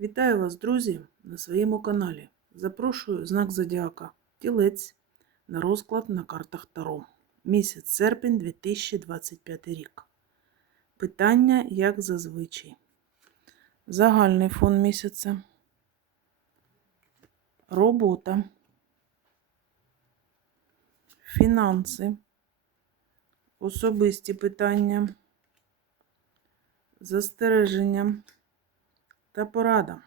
Вітаю вас, друзі, на своєму каналі. Запрошую знак Зодіака Тілець на розклад на картах Таро. Місяць серпень 2025 рік. Питання, як зазвичай. Загальний фон місяця. Робота. Фінанси. Особисті питання. Застереження та порада.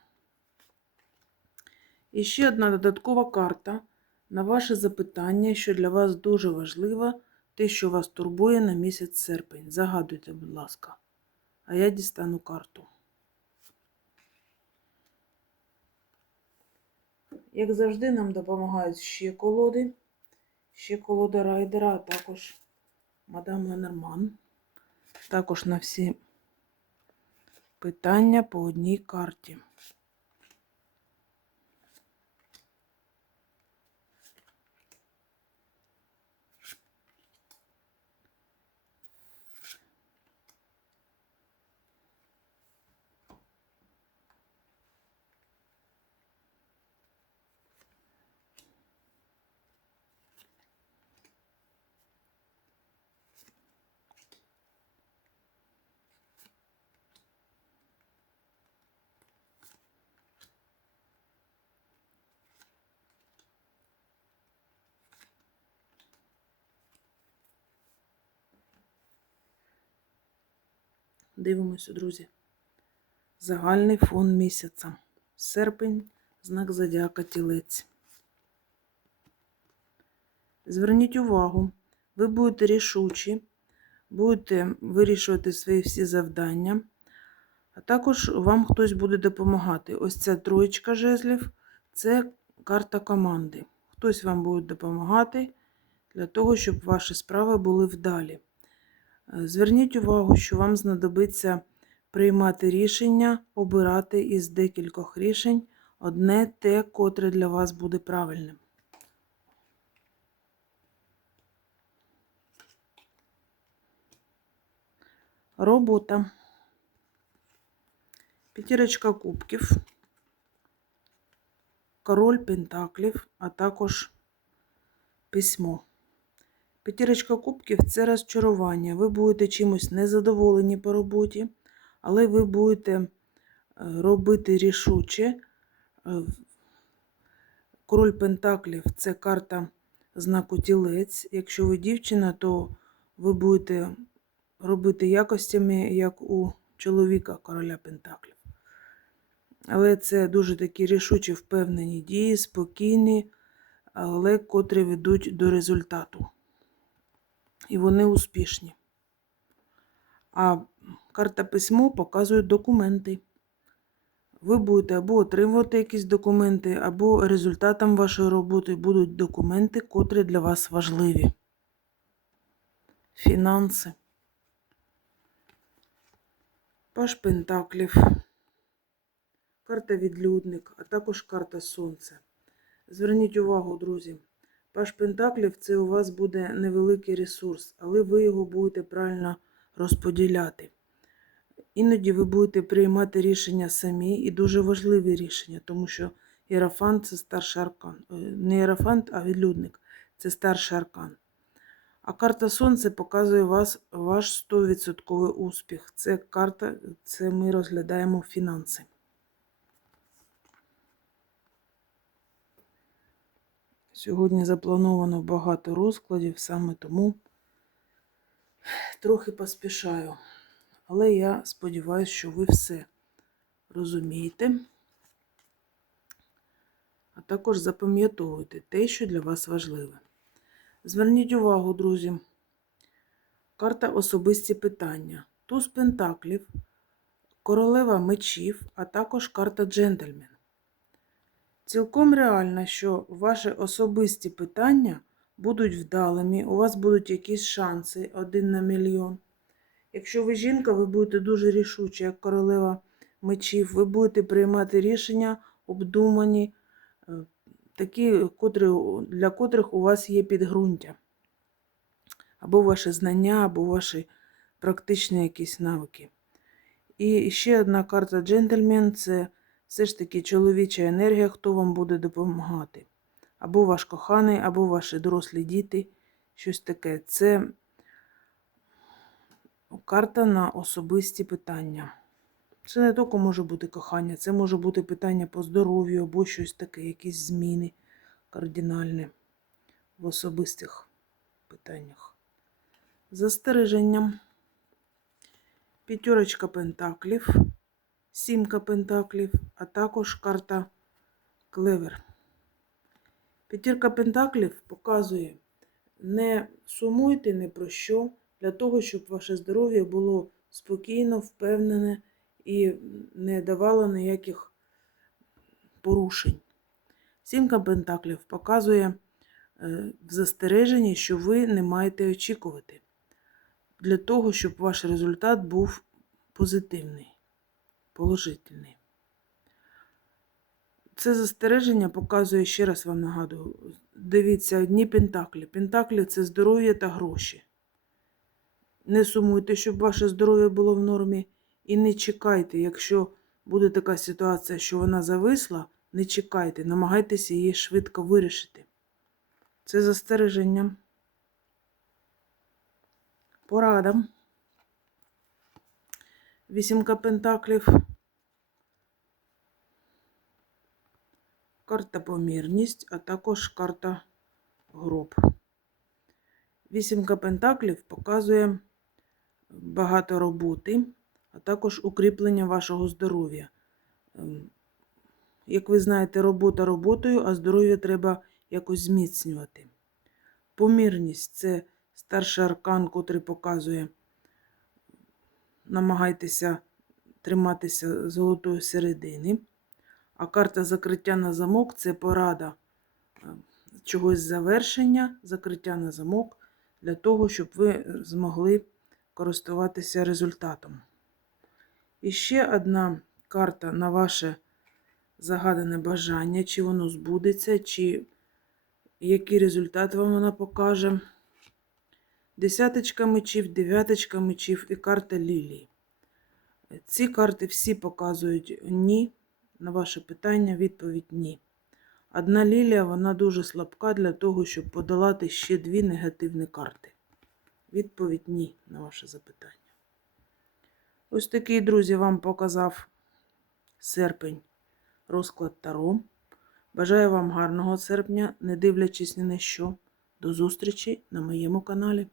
І ще одна додаткова карта на ваше запитання, що для вас дуже важливо, те, що вас турбує на місяць серпень. Загадуйте, будь ласка. А я дістану карту. Як завжди, нам допомагають ще колоди, ще колода райдера, а також мадам Ленорман. Також на всі питання по одній карті. Дивимося, друзі. Загальний фон місяця. Серпень, знак зодіака тілець. Зверніть увагу, ви будете рішучі, будете вирішувати свої всі завдання, а також вам хтось буде допомагати. Ось ця троєчка жезлів це карта команди. Хтось вам буде допомагати для того, щоб ваші справи були вдалі. Зверніть увагу, що вам знадобиться приймати рішення, обирати із декількох рішень одне те, котре для вас буде правильним. Робота. П'ятірочка кубків, король пентаклів, а також письмо. П'ятірочка кубків це розчарування. Ви будете чимось незадоволені по роботі, але ви будете е, робити рішуче. Е, Король Пентаклів це карта знаку тілець. Якщо ви дівчина, то ви будете робити якостями, як у чоловіка короля Пентаклів. Але це дуже такі рішучі впевнені дії, спокійні, але котрі ведуть до результату і вони успішні. А карта письмо показує документи. Ви будете або отримувати якісь документи, або результатом вашої роботи будуть документи, котрі для вас важливі. Фінанси. Паш Пентаклів. Карта відлюдник, а також карта Сонце. Зверніть увагу, друзі. Паш Пентаклів це у вас буде невеликий ресурс, але ви його будете правильно розподіляти. Іноді ви будете приймати рішення самі і дуже важливі рішення, тому що Єрафант це старший аркан. Е, Не Єрафант, а відлюдник це старший аркан. А карта Сонце показує вас ваш 100% успіх. Це карта, це ми розглядаємо фінанси. Сьогодні заплановано багато розкладів, саме тому трохи поспішаю. Але я сподіваюся, що ви все розумієте, а також запам'ятовуєте те, що для вас важливе. Зверніть увагу, друзі, карта особисті питання. Туз пентаклів, королева мечів, а також карта джентльмен. Цілком реально, що ваші особисті питання будуть вдалими, у вас будуть якісь шанси один на мільйон. Якщо ви жінка, ви будете дуже рішучі, як королева мечів, ви будете приймати рішення, обдумані, е, такі, для котрих у вас є підґрунтя. Або ваші знання, або ваші практичні якісь навики. І ще одна карта джентльмен це все ж таки чоловіча енергія, хто вам буде допомагати. Або ваш коханий, або ваші дорослі діти. Щось таке. Це карта на особисті питання. Це не тільки може бути кохання, це може бути питання по здоров'ю або щось таке, якісь зміни кардинальні в особистих питаннях. Застереженням. П'ятерочка пентаклів, сімка пентаклів, а також карта клевер. П'ятірка пентаклів показує, не сумуйте ні про що, для того, щоб ваше здоров'я було спокійно, впевнене і не давало ніяких порушень. Сімка пентаклів показує е, в застереженні, що ви не маєте очікувати для того, щоб ваш результат був позитивний, положительний. Це застереження показує, ще раз вам нагадую, дивіться, одні пентаклі. Пентаклі це здоров'я та гроші. Не сумуйте, щоб ваше здоров'я було в нормі. І не чекайте, якщо буде така ситуація, що вона зависла, не чекайте, намагайтеся її швидко вирішити. Це застереження. Порада. Вісімка пентаклів. Карта помірність, а також карта гроб. Вісімка пентаклів показує багато роботи, а також укріплення вашого здоров'я. Ем, Як ви знаєте, робота роботою, а здоров'я треба якось зміцнювати. Помірність це старший аркан, котрий показує, намагайтеся триматися золотої середини. А карта закриття на замок це порада е, чогось завершення, закриття на замок для того, щоб ви змогли користуватися результатом. І ще одна карта на ваше загадане бажання, чи воно збудеться, чи який результат вам вона покаже. Десяточка мечів, дев'яточка мечів і карта лілії. Ці карти всі показують ні. На ваше питання відповідь ні. Одна лілія, вона дуже слабка для того, щоб подолати ще дві негативні карти. Відповідь ні на ваше запитання. Ось такий, друзі, вам показав серпень розклад Таро. Бажаю вам гарного серпня, не дивлячись ні на що. До зустрічі на моєму каналі.